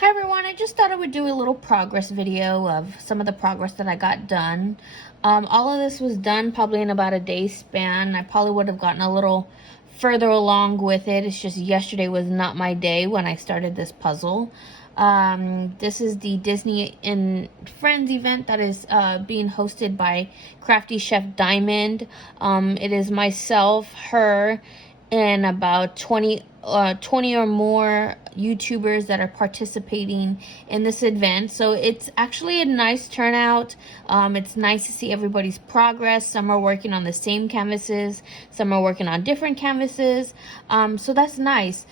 Hi everyone, I just thought I would do a little progress video of some of the progress that I got done. All of this was done probably in about a day span. I probably would have gotten a little further along with it. It's just yesterday was not my day when I started this puzzle. This is the Disney and Friends event that is being hosted by Crafty Chef Diamond. It is myself, her, and about 20 or more YouTubers that are participating in this event. So it's actually a nice turnout. It's nice to see everybody's progress. Some are working on the same canvases, some are working on different canvases. So that's nice.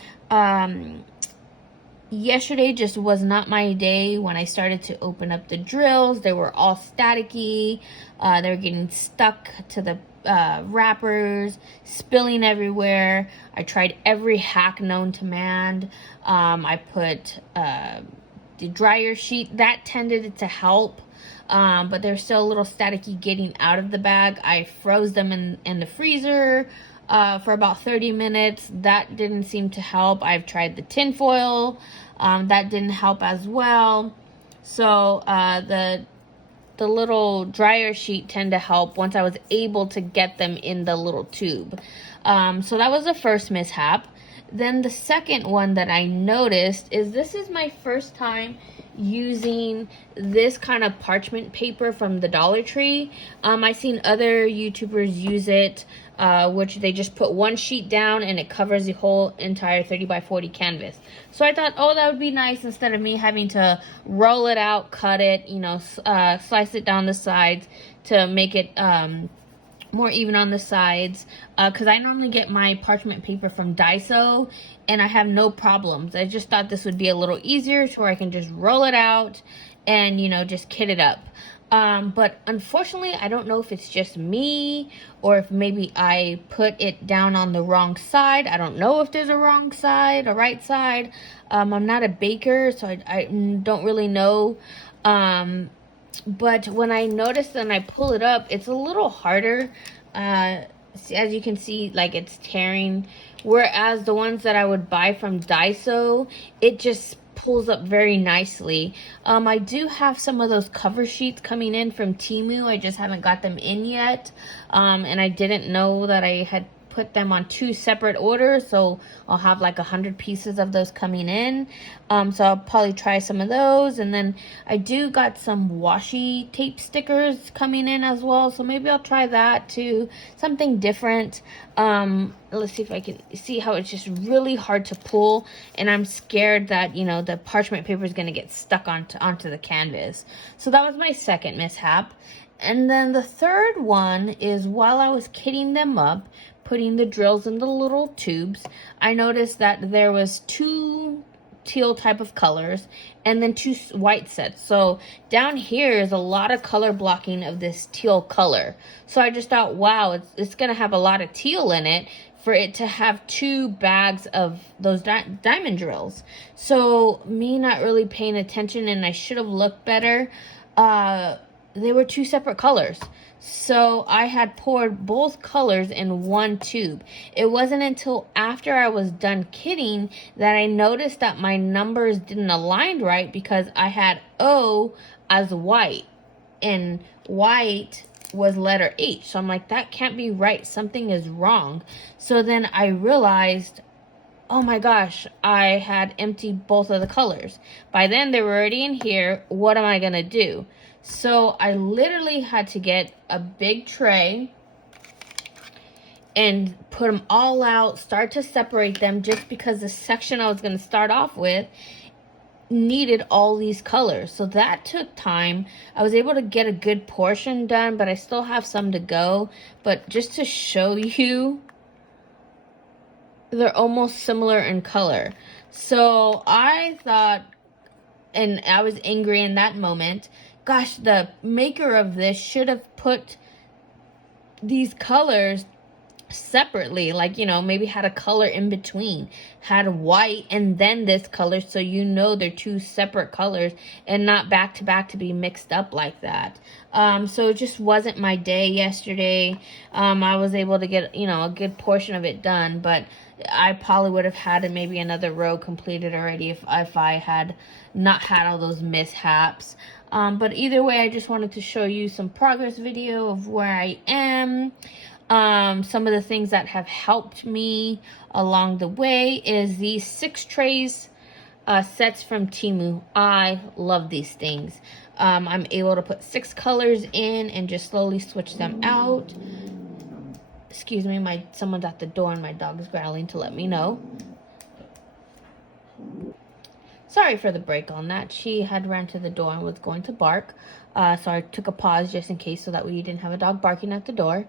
Yesterday just was not my day when I started to open up the drills. They were all staticky. They were getting stuck to the wrappers, spilling everywhere. I tried every hack known to man. I put the dryer sheet. That tended to help. But they're still a little staticky getting out of the bag. I froze them in the freezer for about 30 minutes. That didn't seem to help. I've tried the tin foil. That didn't help as well. So the little dryer sheet tend to help once I was able to get them in the little tube. So that was the first mishap. Then the second one that I noticed is this is my first time using this kind of parchment paper from the Dollar Tree. I've seen other YouTubers use it, which they just put one sheet down and it covers the whole entire 30 by 40 canvas. So I thought, oh, that would be nice instead of me having to roll it out, cut it, slice it down the sides to make it more even on the sides, because I normally get my parchment paper from Daiso and I have no problems. I just thought this would be a little easier so I can just roll it out and just kit it up. But unfortunately, I don't know if it's just me or if maybe I put it down on the wrong side. I don't know if there's a wrong side, a right side. I'm not a baker, so I don't really know. But when I notice and I pull it up, it's a little harder. As you can see, like it's tearing. Whereas the ones that I would buy from Daiso, it just pulls up very nicely. I do have some of those cover sheets coming in from Temu. I just haven't got them in yet. And I didn't know that I had put them on 2 separate orders, so I'll have like 100 pieces of those coming in. So I'll probably try some of those, and then I do got some washi tape stickers coming in as well, so maybe I'll try that too, something different. Let's see if I can see how it's just really hard to pull, and I'm scared that the parchment paper is going to get stuck onto the canvas. So that was my second mishap. And then the third one is while I was kitting them up, putting the drills in the little tubes, I noticed that there was 2 teal type of colors and then 2 white sets. So down here is a lot of color blocking of this teal color. So I just thought, wow, it's gonna have a lot of teal in it for it to have 2 bags of those diamond drills. So me not really paying attention, and I should have looked better, they were 2 separate colors. So I had poured both colors in one tube. It wasn't until after I was done kitting that I noticed that my numbers didn't align right, because I had O as white and white was letter H. So I'm like, that can't be right. Something is wrong. So then I realized, oh my gosh, I had emptied both of the colors. By then they were already in here. What am I gonna do? So I literally had to get a big tray and put them all out, start to separate them, just because the section I was going to start off with needed all these colors. So that took time. I was able to get a good portion done, but I still have some to go. But just to show you, they're almost similar in color. So I thought, and I was angry in that moment, gosh, the maker of this should have put these colors separately, like maybe had a color in between, had white and then this color, so they're 2 separate colors and not back to back to be mixed up like that. So it just wasn't my day yesterday. I was able to get a good portion of it done, but I probably would have had maybe another row completed already if I had not had all those mishaps. But either way, I just wanted to show you some progress video of where I am. Some of the things that have helped me along the way is these 6 trays sets from Temu. I love these things. I'm able to put 6 colors in and just slowly switch them out. Excuse me, someone's at the door and my dog is growling to let me know. Sorry for the break on that. She had ran to the door and was going to bark. So I took a pause just in case so that we didn't have a dog barking at the door.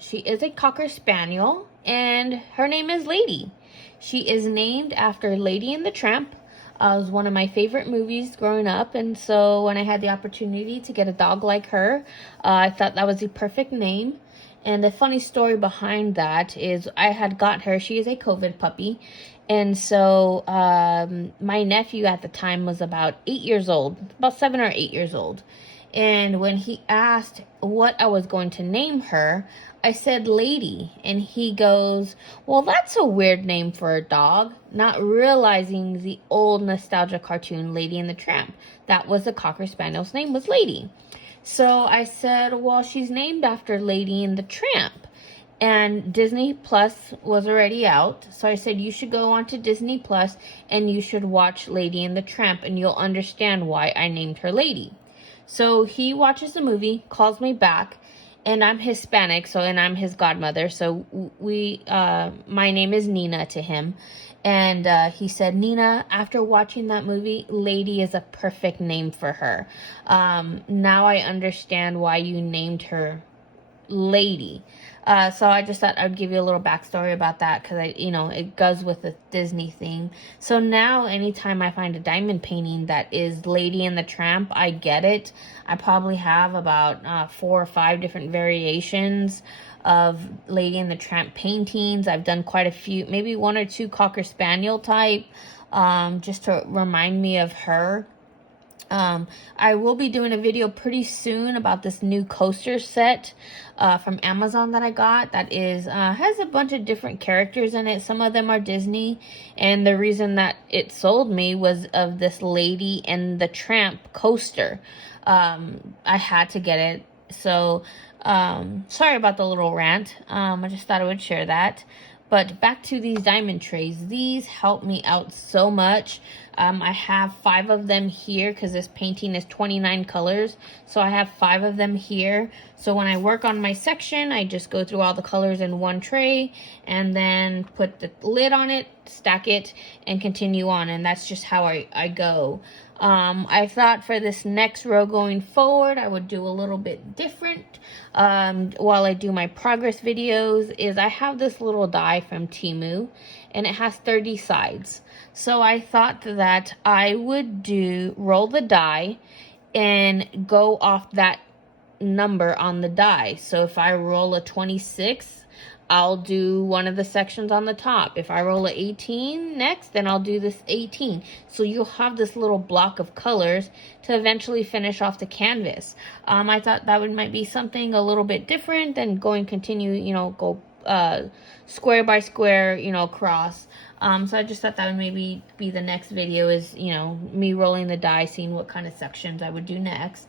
She is a Cocker Spaniel and her name is Lady. She is named after Lady and the Tramp. It was one of my favorite movies growing up, and so when I had the opportunity to get a dog like her, I thought that was the perfect name. And the funny story behind that is I had got her, she is a COVID puppy, and so my nephew at the time was about 8 years old, about 7 or 8 years old. And when he asked what I was going to name her, I said Lady. And he goes, well, that's a weird name for a dog. Not realizing the old nostalgia cartoon, Lady and the Tramp. That was the Cocker Spaniel's name, was Lady. So I said, well, she's named after Lady and the Tramp. And Disney Plus was already out. So I said, you should go on to Disney Plus and you should watch Lady and the Tramp and you'll understand why I named her Lady. So he watches the movie, calls me back, and I'm Hispanic, and I'm his godmother. So my name is Nina to him. And he said, Nina, after watching that movie, Lady is a perfect name for her. Now I understand why you named her Lady. So I just thought I'd give you a little backstory about that because it goes with the Disney theme. So now anytime I find a diamond painting that is Lady and the Tramp, I get it. I probably have about 4 or 5 different variations of Lady and the Tramp paintings. I've done quite a few, maybe 1 or 2 Cocker Spaniel type, just to remind me of her. I will be doing a video pretty soon about this new coaster set from Amazon that I got that is has a bunch of different characters in it. Some of them are Disney, and the reason that it sold me was of this Lady and the Tramp coaster. I had to get it. So sorry about the little rant. I just thought I would share that. But back to these diamond trays. These help me out so much. I have 5 of them here because this painting is 29 colors. So I have 5 of them here. So when I work on my section, I just go through all the colors in one tray and then put the lid on it, stack it, and continue on. And that's just how I go. I thought for this next row going forward, I would do a little bit different while I do my progress videos. Is I have this little die from Temu and it has 30 sides. So I thought that I would roll the die and go off that number on the die. So if I roll a 26, I'll do one of the sections on the top. If I roll a 18 next, then I'll do this 18. So you'll have this little block of colors to eventually finish off the canvas. I thought that might be something a little bit different than go square by square, across. So I just thought that would maybe be the next video is, me rolling the die, seeing what kind of sections I would do next.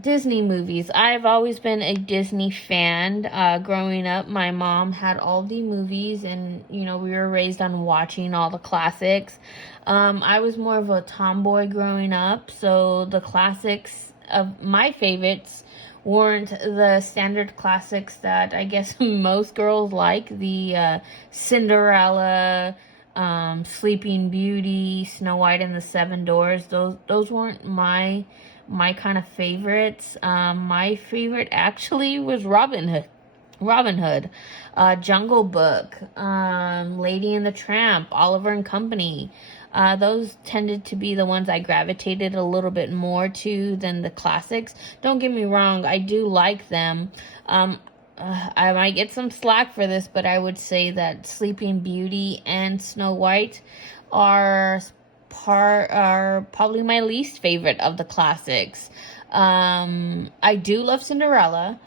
Disney movies. I've always been a Disney fan. Growing up, my mom had all the movies and, we were raised on watching all the classics. I was more of a tomboy growing up, so the classics of my favorites weren't the standard classics that I guess most girls like. The Cinderella, Sleeping Beauty, Snow White and the Seven Dwarfs. Those weren't my kind of favorites. My favorite actually was Robin Hood, Jungle Book, Lady and the Tramp, Oliver and Company. Those tended to be the ones I gravitated a little bit more to than the classics. Don't get me wrong, I do like them. I might get some slack for this, but I would say that Sleeping Beauty and Snow White are probably my least favorite of the classics. I do love Cinderella.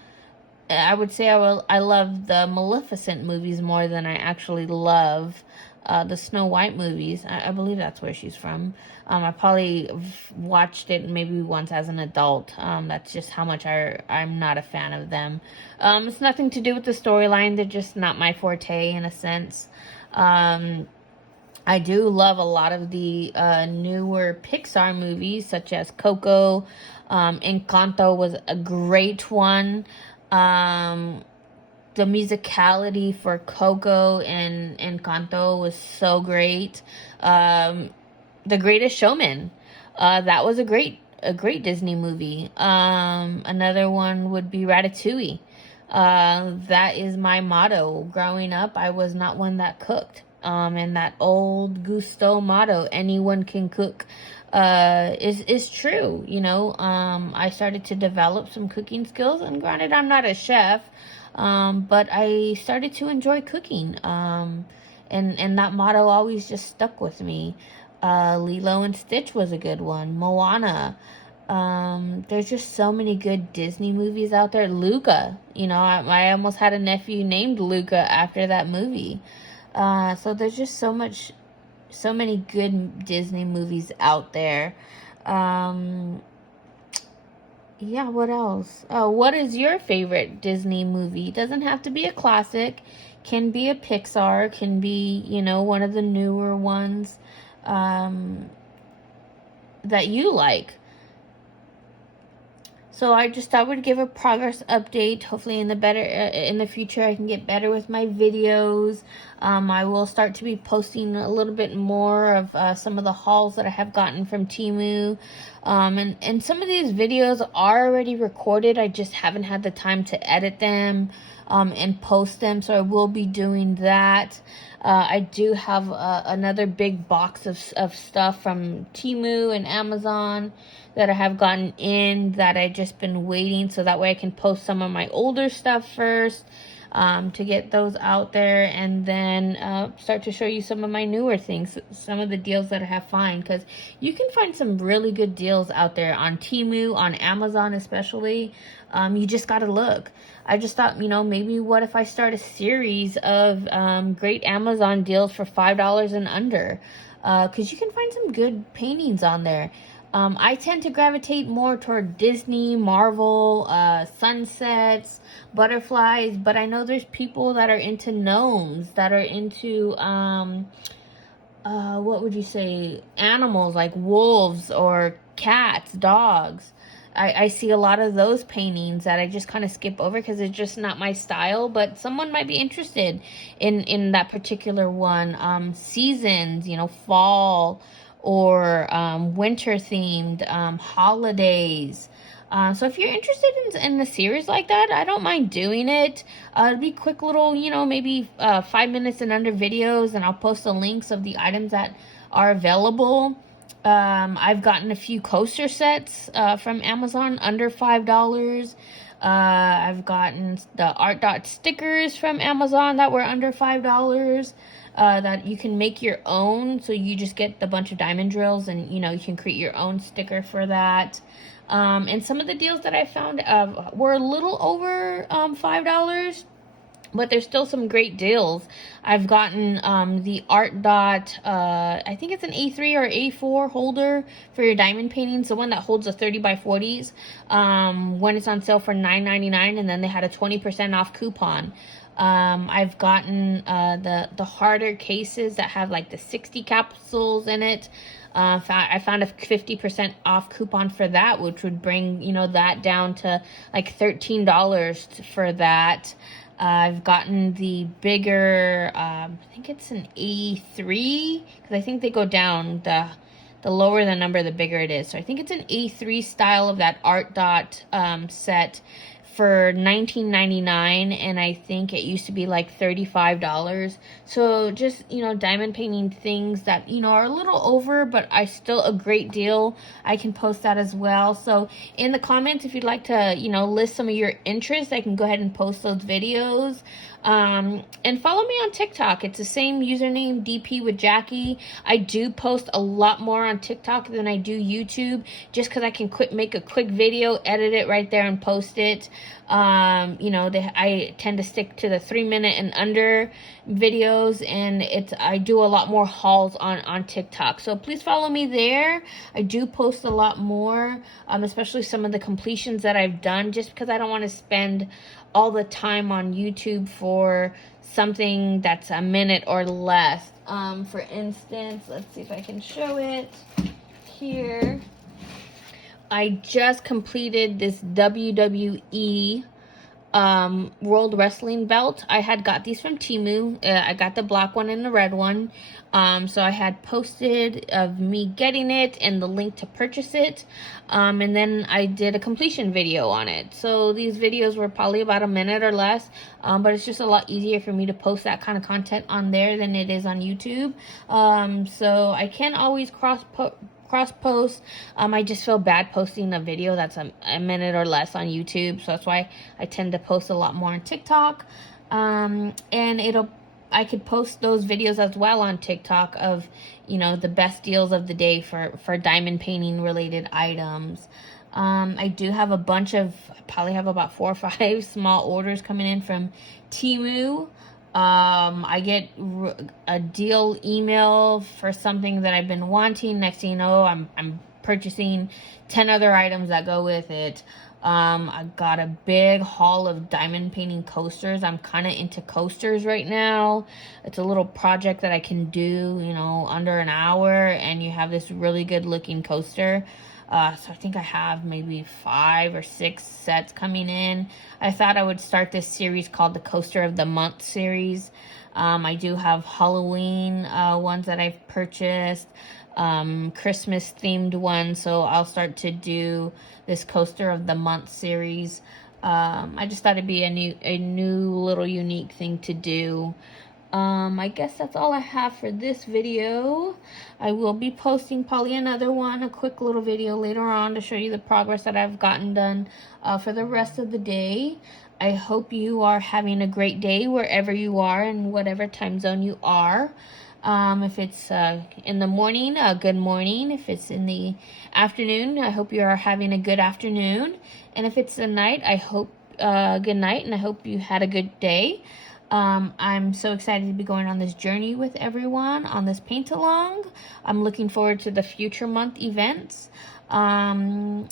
I would say I love the Maleficent movies more than I actually love the Snow White movies. I believe that's where she's from. I probably watched it maybe once as an adult. That's just how much I'm not a fan of them. It's nothing to do with the storyline. They're just not my forte in a sense. I do love a lot of the newer Pixar movies, such as Coco. Encanto was a great one. Um, the musicality for Coco and Encanto was so great. The Greatest Showman, that was a great Disney movie. Another one would be Ratatouille. That is my motto. Growing up, I was not one that cooked. And that old Gusto motto, anyone can cook, is true. You know, I started to develop some cooking skills, and granted, I'm not a chef, but I started to enjoy cooking. And that motto always just stuck with me. Lilo and Stitch was a good one. Moana. There's just so many good Disney movies out there. Luca, you know, I almost had a nephew named Luca after that movie. So there's just so many good Disney movies out there. Yeah, what else? Oh, what is your favorite Disney movie? It doesn't have to be a classic. Can be a Pixar, can be, you know, one of the newer ones that you like. So I just thought we'd give a progress update. Hopefully in the future I can get better with my videos. I will start to be posting a little bit more of some of the hauls that I have gotten from Temu. And some of these videos are already recorded. I just haven't had the time to edit them and post them. So I will be doing that. I do have another big box of stuff from Temu and Amazon that I have gotten in that I just been waiting, so that way I can post some of my older stuff first to get those out there, and then start to show you some of my newer things, some of the deals that I have found, because you can find some really good deals out there on Temu, on Amazon especially. You just gotta look. I just thought, you know, maybe what if I start a series of great Amazon deals for $5 and under, because you can find some good paintings on there. I tend to gravitate more toward Disney, Marvel, sunsets, butterflies, but I know there's people that are into gnomes, that are into, what would you say, animals like wolves or cats, dogs. I see a lot of those paintings that I just kind of skip over because it's just not my style, but someone might be interested in that particular one. Seasons, you know, fall or winter themed, holidays. So if you're interested in a series like that, I don't mind doing it. It'll be quick little, you know, maybe 5 minutes and under videos, and I'll post the links of the items that are available. I've gotten a few coaster sets from Amazon under $5. I've gotten the Art Dot stickers from Amazon that were under $5. That you can make your own, so you just get the bunch of diamond drills, and you know, you can create your own sticker for that. And some of the deals that I found were a little over $5, but there's still some great deals. I've gotten the Art Dot, I think it's an A3 or A4 holder for your diamond paintings, the one that holds the 30 by 40s, when it's on sale for $9.99, and then they had a 20% off coupon. I've gotten the harder cases that have like the 60 capsules in it. I found a 50% off coupon for that, which would bring, you know, that down to like $13 for that. I've gotten the bigger, I think it's an A3, because I think they go down, the lower the number, the bigger it is. So I think it's an A3 style of that Art Dot set for $19.99, and I think it used to be like $35. So just, you know, diamond painting things that, you know, are a little over, but I still a great deal. I can post that as well. So in the comments, if you'd like to, you know, list some of your interests, I can go ahead and post those videos. And follow me on TikTok. It's the same username, DP with Jackie. I do post a lot more on TikTok than I do YouTube, just because I can make a quick video, edit it right there, and post it. I tend to stick to the 3-minute and under videos, and I do a lot more hauls on TikTok. So please follow me there. I do post a lot more, especially some of the completions that I've done, just because I don't want to spend all the time on YouTube for something that's a minute or less. For instance, let's see if I can show it here. I just completed this WWE World Wrestling belt. I had got these from Temu. I got the black one and the red one. So I had posted of me getting it and the link to purchase it. And then I did a completion video on it. So these videos were probably about a minute or less. But it's just a lot easier for me to post that kind of content on there than it is on YouTube. So I can always cross post. I just feel bad posting a video that's a minute or less on YouTube, so that's why I tend to post a lot more on TikTok. And I could post those videos as well on TikTok of, the best deals of the day for diamond painting related items. I do have I probably have about 4 or 5 small orders coming in from Temu. I get a deal email for something that I've been wanting. Next thing you know, I'm purchasing 10 other items that go with it. I got a big haul of diamond painting coasters. I'm kind of into coasters right now. It's a little project that I can do, under an hour, and you have this really good looking coaster. So I think I have maybe 5 or 6 sets coming in. I thought I would start this series called the Coaster of the Month series. I do have Halloween ones that I've purchased, Christmas themed ones. So I'll start to do this Coaster of the Month series. I just thought it'd be a new little unique thing to do. I guess that's all I have for this video. I will be posting probably another one, a quick little video later on to show you the progress that I've gotten done for the rest of the day. I hope you are having a great day wherever you are and whatever time zone you are. If it's in the morning, good morning. If it's in the afternoon, I hope you are having a good afternoon. And if it's the night, I hope good night, and I hope you had a good day. I'm so excited to be going on this journey with everyone on this paint along. I'm looking forward to the future month events. And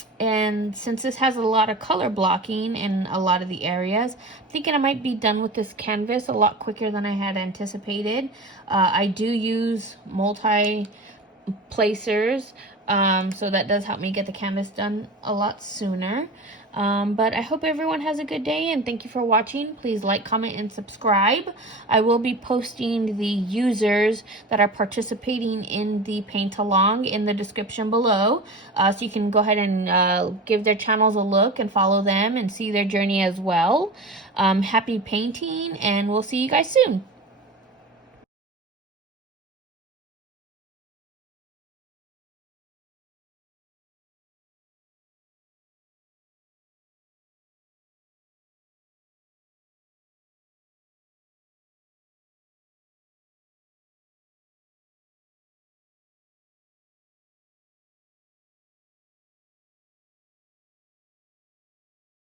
since this has a lot of color blocking in a lot of the areas, I'm thinking I might be done with this canvas a lot quicker than I had anticipated. I do use multi-placers, so that does help me get the canvas done a lot sooner. But I hope everyone has a good day, and thank you for watching. Please like, comment, and subscribe. I will be posting the users that are participating in the paint along in the description below, so you can go ahead and give their channels a look and follow them and see their journey as well. Happy painting, and we'll see you guys soon.